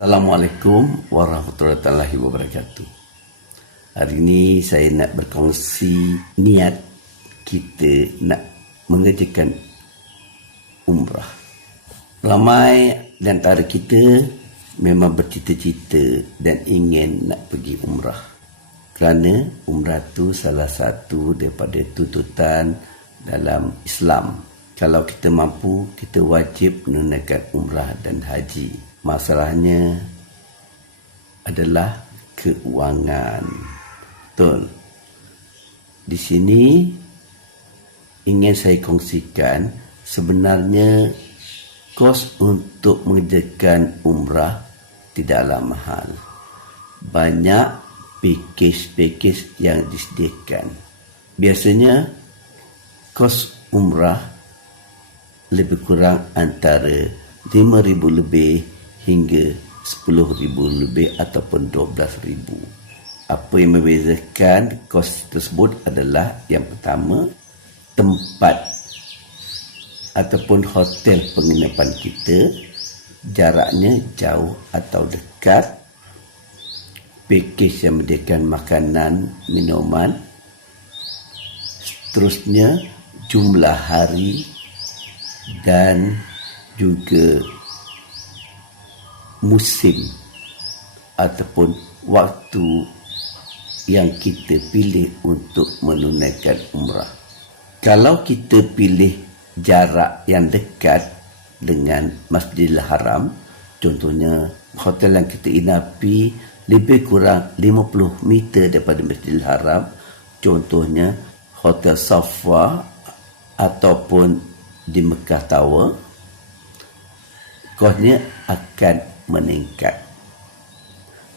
Assalamualaikum warahmatullahi wabarakatuh. Hari ini saya nak berkongsi niat kita nak mengerjakan umrah. Ramai di antara kita memang bercita-cita dan ingin nak pergi umrah. Kerana umrah itu salah satu daripada tuntutan dalam Islam. Kalau kita mampu, kita wajib menunaikan umrah dan haji. Masalahnya adalah keuangan. Betul. Di sini ingin saya kongsikan sebenarnya kos untuk mengerjakan umrah tidaklah mahal. Banyak pakej-pakej yang disediakan. Biasanya kos umrah lebih kurang antara 5,000 lebih hingga 10,000 lebih ataupun 12,000. Apa yang membezakan kos tersebut adalah yang pertama, tempat ataupun hotel penginapan kita jaraknya jauh atau dekat, pakej yang menyediakan makanan, minuman, seterusnya jumlah hari dan juga musim ataupun waktu yang kita pilih untuk menunaikan umrah. Kalau kita pilih jarak yang dekat dengan Masjidil Haram, contohnya hotel yang kita inapi lebih kurang 50 meter daripada Masjidil Haram, contohnya Hotel Safa ataupun di Mekah Tower, kosnya akan meningkat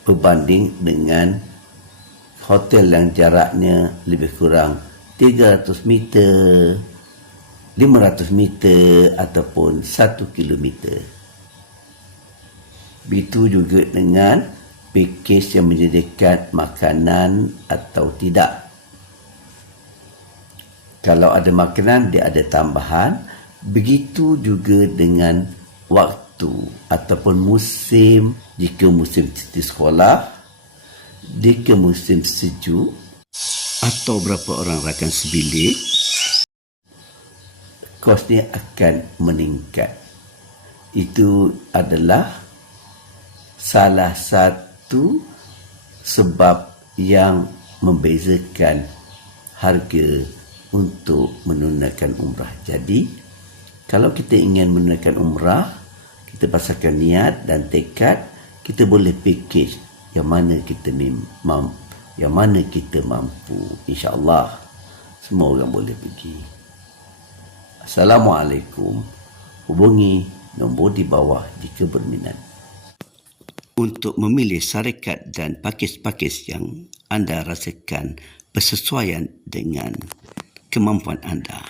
berbanding dengan hotel yang jaraknya lebih kurang 300 meter, 500 meter ataupun 1 kilometer. Begitu juga dengan pakej yang menyediakan makanan atau tidak. Kalau ada makanan, dia ada tambahan. Begitu juga dengan waktu ataupun musim. Jika musim cuti sekolah, jika musim sejuk, atau berapa orang rakan sebilik, kosnya akan meningkat. Itu adalah salah satu sebab yang membezakan harga untuk menunaikan umrah. Jadi, kalau kita ingin menunaikan umrah, kita pasangkan niat dan tekad, kita boleh pakej yang mana kita mampu. InsyaAllah semua orang boleh pergi. Assalamualaikum. Hubungi nombor di bawah jika berminat. Untuk memilih syarikat dan pakej-pakej yang anda rasakan bersesuaian dengan kemampuan anda.